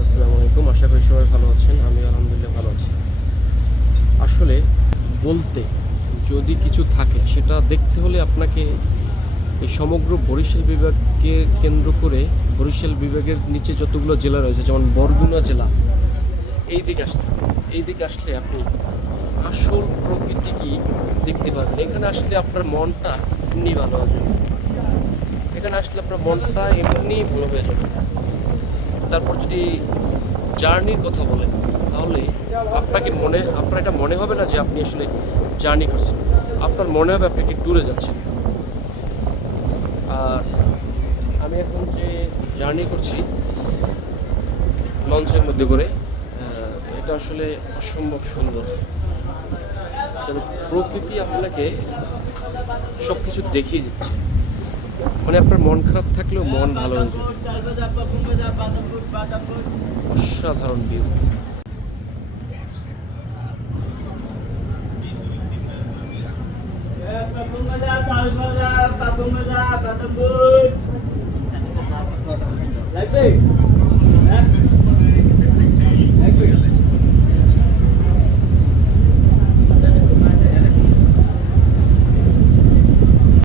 আসসালামু আলাইকুম, আশা করি সবাই ভালো আছেন। আমি আলহামদুলিল্লাহ ভালো আছি। আসলে বলতে যদি কিছু থাকে সেটা দেখতে হলে আপনাকে এই সমগ্র বরিশাল বিভাগকে কেন্দ্র করে বরিশাল বিভাগের নিচে যতগুলো জেলা রয়েছে, যেমন বরগুনা জেলা, এই দিকে আসতে হবে। এই দিকে আসলে আপনি আসল প্রকৃতি কি দেখতে পারবেন। এখানে আসলে আপনার মনটা এমনি ভালো হয়ে যাবে। এখানে আসলে আপনার মনটা এমনি ভালো হয়ে যাবে। তারপর যদি জার্নির কথা বলেন, তাহলে আপনার এটা মনে হবে না যে আপনি আসলে জার্নি করছেন। আপনার মনে হবে আপনি একটি ট্যুরে যাচ্ছেন। আর আমি এখন যে জার্নি করছি লঞ্চের মধ্যে করে, এটা আসলে অসম্ভব সুন্দর। তবে প্রকৃতি আপনাকে সব কিছু দেখিয়ে দিচ্ছে। মানে আপনার মন খারাপ থাকলেও মন ভালো হয়ে যাবে। অসাধারণ ভিউ। লাগবে